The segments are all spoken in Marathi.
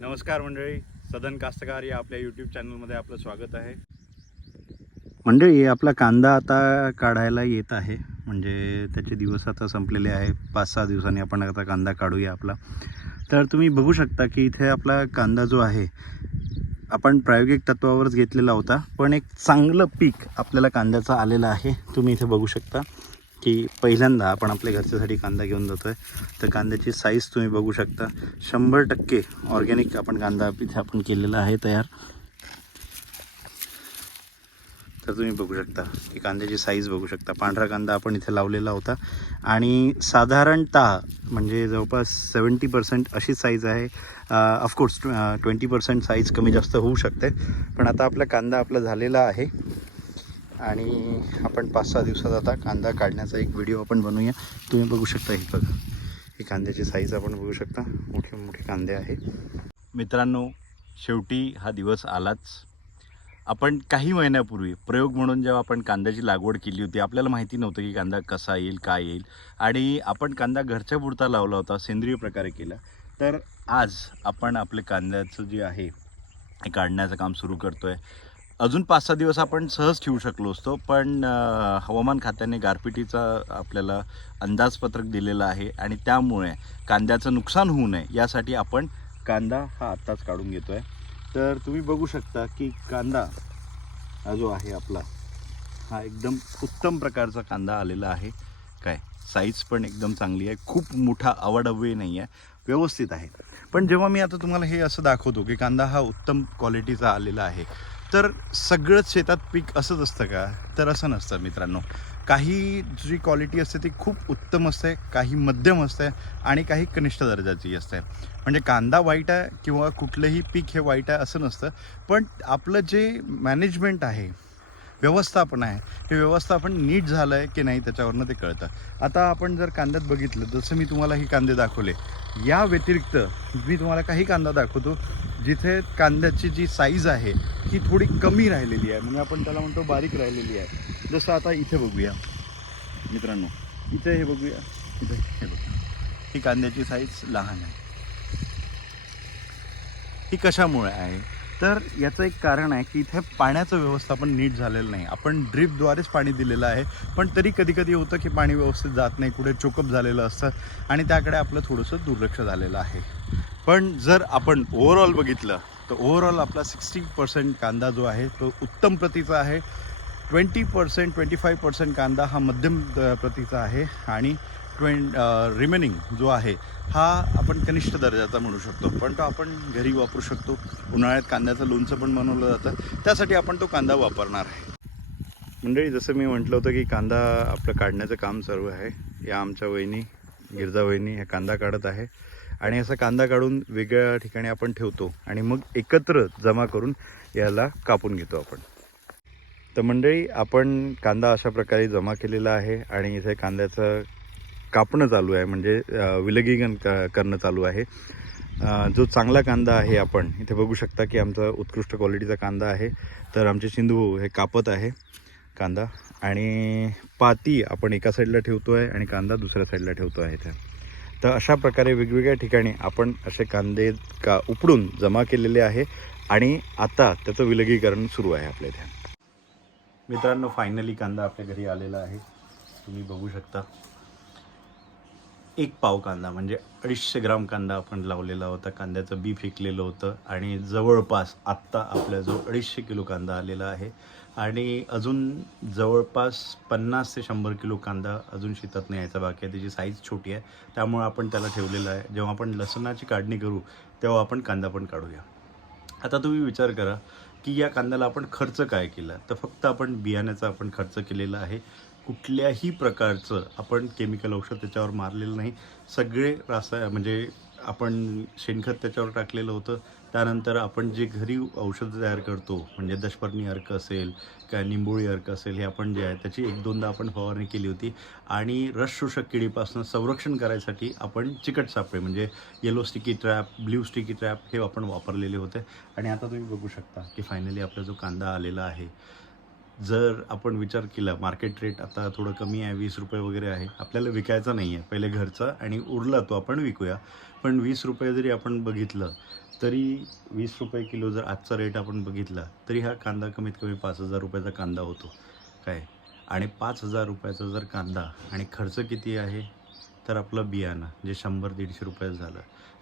नमस्कार मंडळी सदन कास्तकार या आपल्या यूट्यूब चॅनलमध्ये आपलं स्वागत आहे. मंडळी आपला कांदा आता काढायला येत आहे. म्हणजे त्याचे दिवस आता संपलेले आहे. पाच सहा दिवसांनी आपण आता कांदा काढूया आपला. तर तुम्ही बघू शकता की इथे आपला कांदा जो आहे आपण प्रायोगिक तत्वावरच घेतलेला होता. पण एक चांगलं पीक आपल्याला कांद्याचं आलेलं आहे. तुम्ही इथे बघू शकता. की पहिल्यांदा आपण आपल्या घरच्यासाठी कांदा घेऊन जातो आहे तर कांद्याची साईज तुम्ही बघू शकता. शंभर टक्के ऑर्गॅनिक आपण कांदा इथे आपण केलेला आहे तयार. तर तुम्ही बघू शकता की कांद्याची साईज बघू शकता. पांढरा कांदा आपण इथे लावलेला होता. आणि साधारणतः म्हणजे जवळपास सेवन्टी पर्सेंट अशी साईज आहे. Of course twenty percent size कमी जास्त होऊ शकते. पण आता आपला कांदा आपला झालेला आहे. आणि आपण पाच सहा दिवसात आता कांदा काढण्याचा एक व्हिडिओ आपण बनवूया. तुम्ही बघू शकता हे बघा. हे कांद्याची साईज आपण बघू शकता. मोठे मोठे कांदे आहे. मित्रांनो शेवटी हा दिवस आलाच. आपण काही महिन्यापूर्वी प्रयोग म्हणून जेव्हा आपण कांद्याची लागवड केली होती आपल्याला माहिती नव्हतं की कांदा कसा येईल काय येईल. आणि आपण कांदा घरच्या पुरता लावला होता सेंद्रिय प्रकारे केला. तर आज आपण आपले कांद्याचं जे आहे हे काढण्याचं काम सुरू करतो आहे अजून पाच सहा दिवस आपण सहज ठेवू शकलो असतो पण हवामान खात्याने गारपिटीचा आपल्याला अंदाजपत्रक दिलेलं आहे आणि त्यामुळे कांद्याचं नुकसान होऊ नये यासाठी आपण कांदा हा आत्ताच काढून घेतो आहे तर तुम्ही बघू शकता की कांदा हा जो आहे आपला हा एकदम उत्तम प्रकारचा कांदा आलेला आहे. काय साईज पण एकदम चांगली आहे. खूप मोठा अवाढव्य नाही आहे व्यवस्थित आहे. पण जेव्हा मी आता तुम्हाला हे असं दाखवतो की कांदा हा उत्तम क्वालिटीचा आलेला आहे तर सगळंच शेतात पीक असंच असतं का? तर असं नसतं मित्रांनो. काही जी क्वालिटी असते ती खूप उत्तम असते काही मध्यम असते आणि काही कनिष्ठ दर्जाची असते. म्हणजे कांदा वाईट आहे किंवा कुठलंही पीक हे वाईट आहे असं नसतं. पण आपलं जे मॅनेजमेंट आहे व्यवस्थापन आहे हे व्यवस्थापन नीट झालं आहे की नाही त्याच्यावरनं ते कळतं. आता आपण जर कांद्यात बघितलं जसं मी तुम्हाला हे कांदे दाखवले या व्यतिरिक्त मी तुम्हाला काही कांदा दाखवतो जिथे कांद्याची जी साईज आहे ही थोडी कमी राहिलेली आहे. म्हणजे आपण त्याला म्हणतो बारीक राहिलेली आहे. जसं आता इथे बघूया. मित्रांनो इथे हे बघूया. इथे हे बघूया. ही कांद्याची साईज लहान आहे. ही कशामुळे आहे? तर याचं एक कारण आहे की इथे पाण्याचं व्यवस्थापन नीट झालेलं नाही. आपण ड्रीपद्वारेच पाणी दिलेलं आहे. पण तरी कधी कधी होतं की पाणी व्यवस्थित जात नाही. कुठे चोकअप झालेलं असतं. आणि त्याकडे आपलं थोडंसं दुर्लक्ष झालेलं आहे. पण जर आपण ओव्हरऑल बघितलं तर ओव्हरऑल आपला सिक्स्टी पर्सेंट कांदा जो आहे तो उत्तम प्रतीचा आहे. Twenty percent twenty five percent कांदा हा मध्यम प्रतीचा आहे आणि ट्वें रिमेनिंग जो आहे हा आपण कनिष्ठ दर्जाचा म्हणू शकतो. पण तो आपण घरी वापरू शकतो. उन्हाळ्यात कांद्याचं लोणचं पण बनवलं जातं. त्यासाठी आपण तो कांदा वापरणार आहे. मंडळी जसं मी म्हटलं होतं की कांदा आपलं काढण्याचं काम चालू आहे. या आमच्या वहिनी गिरजा वहिनी ह्या कांदा काढत आहे. आणि असा कांदा काढून वेगळ्या ठिकाणी आपण ठेवतो आणि मग एकत्र जमा करून याला कापून घेतो आपण. तर मंडळी आपण कांदा अशा प्रकारे जमा केलेला आहे आणि इथे कांद्याचं कापणं चालू आहे म्हणजे विलगीकरण क करणं चालू आहे. जो चांगला कांदा आहे आपण इथे बघू शकता की आमचा उत्कृष्ट क्वालिटीचा कांदा आहे. तर आमचे सिंधू हे कापत आहे कांदा आणि पाती आपण एका साईडला ठेवतो आहे आणि कांदा दुसऱ्या साईडला ठेवतो आहे इथे. तर अशा प्रकारे वेगवेगळ्या ठिकाणी आपण असे कांदे का उपडून जमा केलेले आहे आणि आता त्याचं विलगीकरण सुरू आहे आपल्या ध्यान मित्रांनो फायनली कांदा आपल्या घरी आलेला आहे. तुम्ही बघू शकता. एक पाव कांदा म्हणजे अडीचशे ग्राम कांदा आपण लावलेला होता. कांद्याचं बी फेकलेलं होतं. आणि जवळपास आत्ता आपल्याजवळ अडीचशे किलो कांदा आलेला आहे. आणि अजून जवळपास पन्नास ते शंभर किलो कांदा अजून शेतात यायचा बाकी आहे. त्याची साईज छोटी आहे. त्यामुळे आपण त्याला ठेवलेला आहे. जेव्हा आपण लसणाची काढणी करू तेव्हा आपण कांदा पण काढूया. आता तुम्ही विचार करा की या कांद्याला आपण खर्च काय केला? तर फक्त आपण बियाण्याचा आपण खर्च केलेला आहे. कुठल्याही प्रकारचं आपण केमिकल औषध त्याच्यावर मारलेलं नाही. सगळे रासाय म्हणजे आपण शेणखत त्याच्यावर टाकलेलं होतं. त्यानंतर आपण जे घरी औषधं तयार करतो म्हणजे दशपर्णी अर्क असेल काय निंबोळी अर्क असेल हे आपण जे आहे त्याची एक दोनदा आपण फवारणी केली होती. आणि रस शोषक किडीपासून संरक्षण करायसाठी आपण चिकट सापळे म्हणजे yellow sticky trap blue sticky trap हे आपण वापरलेले होते. आणि आता तुम्ही बघू शकता की फायनली आपला जो कांदा आलेला आहे जर आपण विचार केला मार्केट रेट आता थोडं कमी आहे वीस रुपये वगैरे आहे आपल्याला विकायचा नाही आहे. पहिले घरचा आणि उरला तो आपण विकूया. पण वीस रुपये जरी आपण बघितलं तरी वीस रुपये किलो जर आजचा रेट आपण बघितला तरी हा कांदा कमीत कमी पाच हजार रुपयाचा कांदा होतो. काय? आणि पाच हजार रुपयाचा जर कांदा आणि खर्च किती आहे? तर आपलं बियाणं जे शंभर दीडशे रुपये झालं.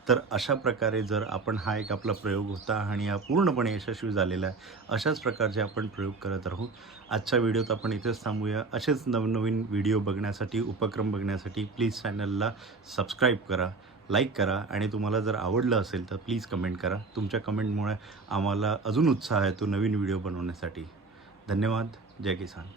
तर अशा प्रकारे जर आपण हा एक आपला प्रयोग होता आणि हा पूर्णपणे यशस्वी झालेला आहे अशाच प्रकारचे आपण प्रयोग करत राहू आजच्या व्हिडिओत आपण इथेच थांबूया. असेच नवनवीन व्हिडिओ बघण्यासाठी उपक्रम बघण्यासाठी प्लीज चॅनलला सबस्क्राईब करा लाईक करा आणि तुम्हाला जर आवडलं असेल तर प्लीज कमेंट करा. तुमच्या कमेंटमुळे आम्हाला अजून उत्साह आहे तो नवीन व्हिडिओ बनवण्यासाठी. धन्यवाद. जय किसान.